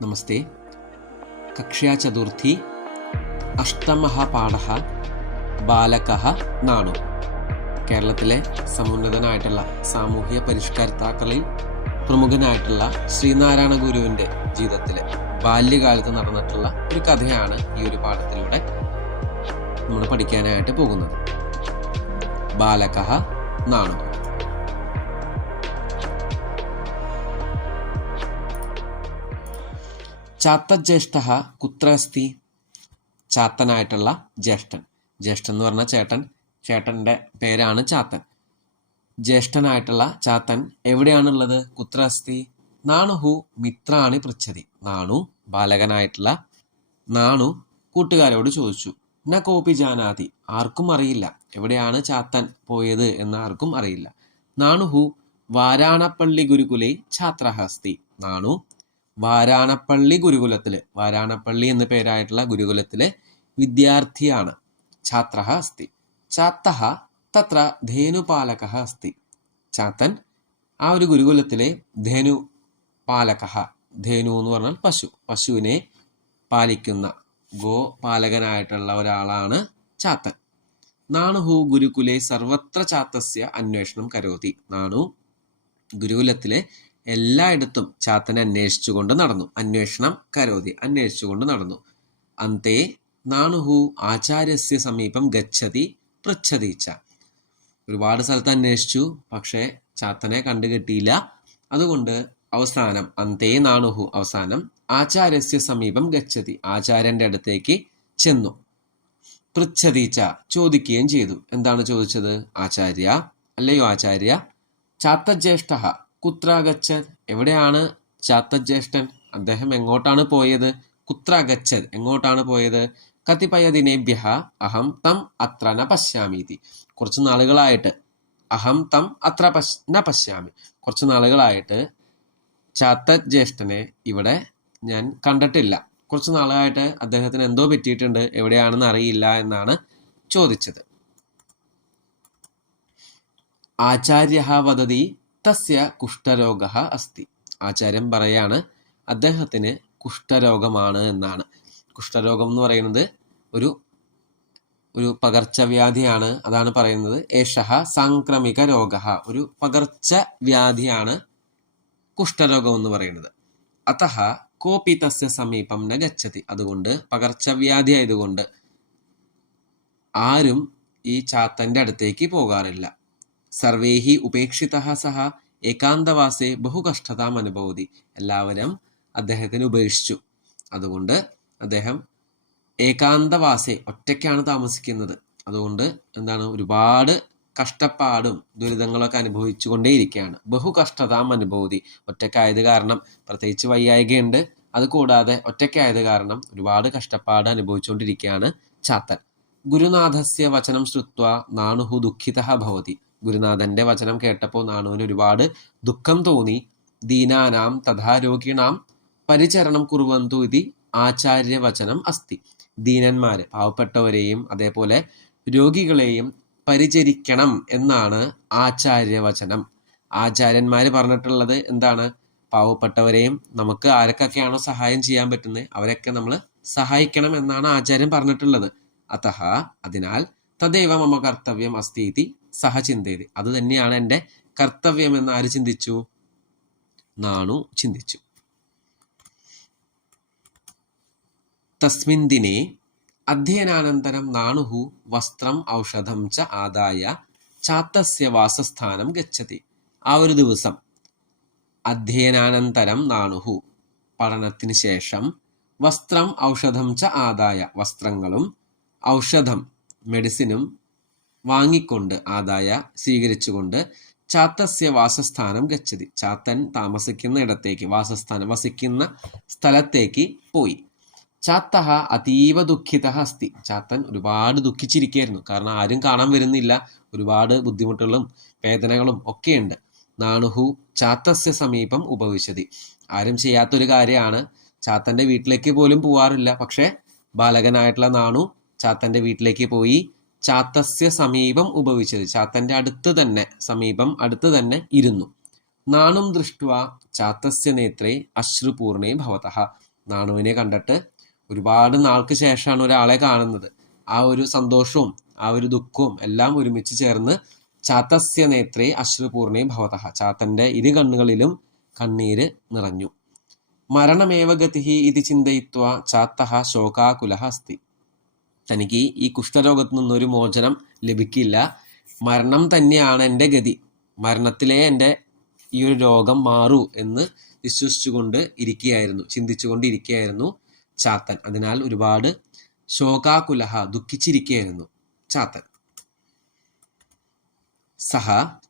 നമസ്തേ. കക്ഷ്യാ ചതുർത്ഥി അഷ്ടമഃ പാഠഃ ബാലകഃ നാണു. കേരളത്തിലെ സമുന്നതനായിട്ടുള്ള സാമൂഹ്യ പരിഷ്കർത്താക്കളിൽ പ്രമുഖനായിട്ടുള്ള ശ്രീനാരായണ ഗുരുവിൻ്റെ ജീവിതത്തിൽ ബാല്യകാലത്ത് നടന്നിട്ടുള്ള ഒരു കഥയാണ് ഈ ഒരു പാഠത്തിലൂടെ നമ്മൾ പഠിക്കാനായിട്ട് പോകുന്നത്. ബാലകഃ നാണു. ചാത്തജ്യേഷ്ഠഃ കുത്ര അസ്തി. ചാത്തനായിട്ടുള്ള ജ്യേഷ്ഠൻ. ജ്യേഷ്ഠൻ എന്ന് പറഞ്ഞാൽ ചേട്ടൻ. ചേട്ടൻ്റെ പേരാണ് ചാത്തൻ. ജ്യേഷ്ഠനായിട്ടുള്ള ചാത്തൻ എവിടെയാണുള്ളത്? കുത്ര അസ്തി. നാണുഹു മിത്രാണി പൃച്ഛതി. നാണു, ബാലകനായിട്ടുള്ള നാണു കൂട്ടുകാരോട് ചോദിച്ചു. ന കോപി ജാനാതി. ആർക്കും അറിയില്ല എവിടെയാണ് ചാത്തൻ പോയത് എന്ന് ആർക്കും അറിയില്ല. നാണുഹു വാരാണപ്പള്ളി ഗുരുകുലേ ഛാത്രഃ അസ്തി. നാണു വാരാണപ്പള്ളി ഗുരുകുലത്തില്, വാരാണപ്പള്ളി എന്ന പേരായിട്ടുള്ള ഗുരുകുലത്തിലെ വിദ്യാർത്ഥിയാണ്. ഛാത്രഃ അസ്തി. ചാത്തഃ തത്ര ധേനുപാലകഃ അസ്തി. ചാത്തൻ ആ ഒരു ഗുരുകുലത്തിലെ ധേനുപാലകഃ. ധേനു എന്ന് പറഞ്ഞാൽ പശു. പശുവിനെ പാലിക്കുന്ന ഗോപാലകനായിട്ടുള്ള ഒരാളാണ് ചാത്തൻ. നാണുഹു ഗുരുകുലെ സർവത്ര ചാത്തസ്യ അന്വേഷണം കരോതി. നാണു ഗുരുകുലത്തിലെ എല്ലായിടത്തും ചാത്തനെ അന്വേഷിച്ചുകൊണ്ട് നടന്നു. അന്വേഷണം കരോതി, അന്വേഷിച്ചുകൊണ്ട് നടന്നു. അന്തേ നാണുഹു ആചാര്യസ്യ സമീപം ഗച്ഛതി പൃച്ഛതി ച. ഒരുപാട് സ്ഥലത്ത് അന്വേഷിച്ചു, പക്ഷേ ചാത്തനെ കണ്ടുകിട്ടിയില്ല. അതുകൊണ്ട് അവസാനം അന്തേ നാണുഹു, അവസാനം ആചാര്യസ്യ സമീപം ഗച്ഛതി, ആചാര്യന്റെ അടുത്തേക്ക് ചെന്നു. പൃച്ഛതി ച, ചോദിക്കുകയും ചെയ്തു. എന്താണ് ചോദിച്ചത്? ആചാര്യ, അല്ലയോ ആചാര്യ, ചാത്തജ്യേഷ്ഠഃ കുത്ര ഗച്ഛത്. എവിടെയാണ് ചാത്തജ്യേഷ്ഠൻ? അദ്ദേഹം എങ്ങോട്ടാണ് പോയത്? കുത്ര ഗച്ഛത്, എങ്ങോട്ടാണ് പോയത്? കതിപയദിനേഭ്യഃ അഹം തം അത്ര ന പശ്യാമീതി. കുറച്ച് നാളുകളായിട്ട് അഹം തം അത്ര ന പശ്യാമി. കുറച്ച് നാളുകളായിട്ട് ചാത്തജ്യേഷ്ഠനെ ഇവിടെ ഞാൻ കണ്ടിട്ടില്ല. കുറച്ച് നാളായിട്ട് അദ്ദേഹത്തിന് എന്തോ പറ്റിയിട്ടുണ്ട്, എവിടെയാണെന്ന് അറിയില്ല എന്നാണ് ചോദിച്ചത്. ആചാര്യഃ വദതി തസ്യ കുഷ്ഠരോഗഃ അസ്തി. ആചാര്യൻ പറയാണ് അദ്ദേഹത്തിന് കുഷ്ഠരോഗമാണ് എന്നാണ്. കുഷ്ഠരോഗം എന്ന് പറയുന്നത് ഒരു പകർച്ചവ്യാധിയാണ്. അതാണ് പറയുന്നത് ഏഷഃ സാംക്രമിക രോഗഃ. ഒരു പകർച്ചവ്യാധിയാണ് കുഷ്ഠരോഗം എന്ന് പറയുന്നത്. അതഃ കോപി തസ്യ സമീപം ന ഗച്ഛതി. അതുകൊണ്ട് പകർച്ചവ്യാധി ആയതുകൊണ്ട് ആരും ഈ ചാത്തന്റെ അടുത്തേക്ക് പോകാറില്ല. സർവേഹി ഉപേക്ഷിതഃ സഹ ഏകാന്തവാസേ ബഹുകഷ്ടതാം അനുഭവതി. എല്ലാവരും അദ്ദേഹത്തിന് ഉപേക്ഷിച്ചു. അതുകൊണ്ട് അദ്ദേഹം ഏകാന്തവാസേ, ഒറ്റയ്ക്കാണ് താമസിക്കുന്നത്. അതുകൊണ്ട് എന്താണ്, ഒരുപാട് കഷ്ടപ്പാടും ദുരിതങ്ങളൊക്കെ അനുഭവിച്ചു കൊണ്ടേയിരിക്കുകയാണ്. ബഹുകഷ്ടതാം അനുഭവതി. ഒറ്റയ്ക്കായത് കാരണം, പ്രത്യേകിച്ച് വയ്യായികയുണ്ട്, അത് കൂടാതെ ഒറ്റയ്ക്കായത് കാരണം ഒരുപാട് കഷ്ടപ്പാട് അനുഭവിച്ചുകൊണ്ടിരിക്കുകയാണ് ചാത്തൻ. ഗുരുനാഥസ്യ വചനം ശ്രുത്വാ നാണുഹു ദുഃഖിതഃ ഭവതി. ഗുരുനാഥന്റെ വചനം കേട്ടപ്പോൾ നാണുവിന് ഒരുപാട് ദുഃഖം തോന്നി. ദീനാനാം തഥാ രോഗിണാം പരിചരണം കുറുവന്തു ഇതി ആചാര്യവചനം അസ്തി. ദീനന്മാര്, പാവപ്പെട്ടവരെയും അതേപോലെ രോഗികളെയും പരിചരിക്കണം എന്നാണ് ആചാര്യവചനം. ആചാര്യന്മാര് പറഞ്ഞിട്ടുള്ളത് എന്താണ്? പാവപ്പെട്ടവരെയും നമുക്ക് ആരൊക്കെയാണോ സഹായം ചെയ്യാൻ പറ്റുന്നത് അവരൊക്കെ നമ്മൾ സഹായിക്കണം എന്നാണ് ആചാര്യൻ പറഞ്ഞിട്ടുള്ളത്. അതഃ, അതിനാൽ തദൈവ മമ കർത്തവ്യം അസ്തി ഇതി സഹ ചിന്തയതി. അത് തന്നെയാണ് എൻ്റെ കർത്തവ്യം എന്ന് ആര് ചിന്തിച്ചു? നാണു ചിന്തിച്ചു. തസ്മിൻ ദിനേ അധ്യയനാനന്തരം നാണുഹു വസ്ത്രം ഔഷധം ച ആദായ ചാത്തസ്യ വാസസ്ഥാനം ഗച്ഛതി. ആ ഒരു ദിവസം അധ്യയനാനന്തരം നാണുഹു, പഠനത്തിന് ശേഷം, വസ്ത്രം ഔഷധം ച ആദായ, വസ്ത്രങ്ങളും ഔഷധം മെഡിസിനും വാങ്ങിക്കൊണ്ട്, ആദായ സ്വീകരിച്ചുകൊണ്ട്, ചാത്തസ്യ വാസസ്ഥാനം ഗച്ഛതി, ചാത്തൻ താമസിക്കുന്ന ഇടത്തേക്ക്, വാസസ്ഥാനം വസിക്കുന്ന സ്ഥലത്തേക്ക് പോയി. ചാത്തഃ അതീവ ദുഃഖിതഃ അസ്തി. ചാത്തൻ ഒരുപാട് ദുഃഖിച്ചിരിക്കുകയായിരുന്നു. കാരണം ആരും കാണാൻ വരുന്നില്ല, ഒരുപാട് ബുദ്ധിമുട്ടുകളും വേദനകളും ഒക്കെയുണ്ട്. നാണുഹു ചാത്തസ്യ സമീപം ഉപവിശതി. ആരും ചെയ്യാത്തൊരു കാര്യമാണ്. ചാത്തന്റെ വീട്ടിലേക്ക് പോലും പോവാറില്ല. പക്ഷെ ബാലകനായിട്ടുള്ള നാണു ചാത്തന്റെ വീട്ടിലേക്ക് പോയി. ചാത്തസ്യ സമീപം ഉപവിശതി, ചാത്തന്റെ അടുത്ത് തന്നെ, സമീപം അടുത്ത് തന്നെ ഇരുന്നു. നാണും ദൃഷ്ട്വ ചാത്തസ്യ നേത്രേ അശ്രുപൂർണേ ഭവതഃ. നാണുവിനെ കണ്ടിട്ട് ഒരുപാട് നാൾക്ക് ശേഷമാണ് ഒരാളെ കാണുന്നത്. ആ ഒരു സന്തോഷവും ആ ഒരു ദുഃഖവും എല്ലാം ഒരുമിച്ച് ചേർന്ന് ചാത്തസ്യ നേത്രേ അശ്രുപൂർണേ ഭവതഃ. ചാത്തന്റെ ഇരു കണ്ണുകളിലും കണ്ണീര് നിറഞ്ഞു. മരണമേവ ഗതിഃ ഇതി ചിന്തയിത്വാ ചാത്തഃ ശോകാകുലഃ അസ്തി. തനിക്ക് ഈ കുഷ്ഠരോഗത്തു നിന്നൊരു മോചനം ലഭിക്കില്ല, മരണം തന്നെയാണ് എൻ്റെ ഗതി, മരണത്തിലേ എൻ്റെ ഈ ഒരു രോഗം മാറൂ എന്ന് വിശ്വസിച്ചുകൊണ്ട് ഇരിക്കുകയായിരുന്നു, ചിന്തിച്ചുകൊണ്ടിരിക്കുകയായിരുന്നു ചാത്തൻ. അതിനാൽ ഒരുപാട് ശോകാകുലഹ, ദുഃഖിച്ചിരിക്കുകയായിരുന്നു ചാത്തൻ. സഹ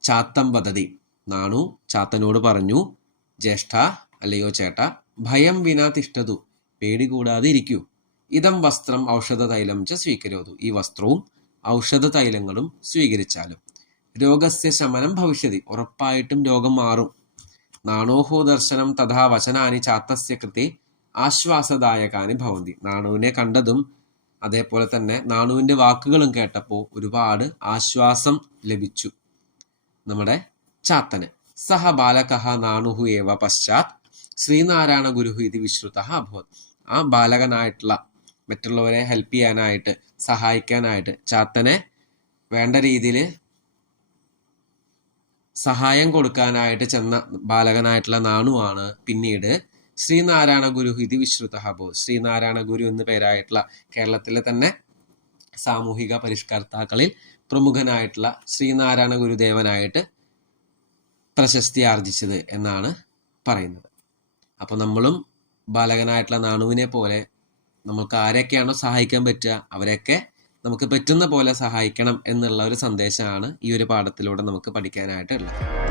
ചാത്തം വദതി. നാണു ചാത്തനോട് പറഞ്ഞു, ജ്യേഷ്ഠ അല്ലയോ ചേട്ട, ഭയം വിനാ തിഷ്ഠതു, പേടി കൂടാതെ ഇരിക്കൂ. ഇതം വസ്ത്രം ഔഷധ തൈലം ച സ്വീകരോതു. ഈ വസ്ത്രവും ഔഷധ തൈലങ്ങളും സ്വീകരിച്ചാലും രോഗസ്യ ശമനം ഭവിഷ്യതി, ഉറപ്പായിട്ടും രോഗം മാറും. നാണോഹോ ദർശനം തഥാ വചനാനി ചാത്തസ്യ കൃതി ആശ്വാസദായകാനി ഭവന്തി. നാണുവിനെ കണ്ടതും അതേപോലെ തന്നെ നാണുവിന്റെ വാക്കുകളും കേട്ടപ്പോൾ ഒരുപാട് ആശ്വാസം ലഭിച്ചു നമ്മുടെ ചാത്തന്. സഹ ബാലകഃ നാണുഹു ഏവ പശ്ചാത് ശ്രീനാരായണ ഗുരുഹു ഇത് വിശ്രുതഃ അഭവത്. ആ ബാലകനായിട്ടുള്ള, മറ്റുള്ളവരെ ഹെൽപ്പ് ചെയ്യാനായിട്ട്, സഹായിക്കാനായിട്ട് ചാത്തനെ വേണ്ട രീതിയിൽ സഹായം കൊടുക്കാനായിട്ട് ചെന്ന ബാലകനായിട്ടുള്ള നാണുവാണ് പിന്നീട് ശ്രീനാരായണ ഗുരു ഇത് വിശ്രുതഃ അഭവത്. ശ്രീനാരായണ ഗുരു എന്ന പേരായിട്ടുള്ള കേരളത്തിലെ തന്നെ സാമൂഹിക പരിഷ്കർത്താക്കളിൽ പ്രമുഖനായിട്ടുള്ള ശ്രീനാരായണ ഗുരുദേവനായിട്ട് പ്രശസ്തി ആർജിച്ചത് എന്നാണ് പറയുന്നത്. അപ്പോൾ നമ്മളും ബാലകനായിട്ടുള്ള നാണുവിനെ പോലെ നമുക്ക് ആരെയൊക്കെയാണോ സഹായിക്കാൻ പറ്റുക അവരെയൊക്കെ നമുക്ക് പറ്റുന്ന പോലെ സഹായിക്കണം എന്നുള്ള ഒരു സന്ദേശമാണ് ഈ ഒരു പാഠത്തിലൂടെ നമുക്ക് പഠിക്കാനായിട്ടുള്ളത്.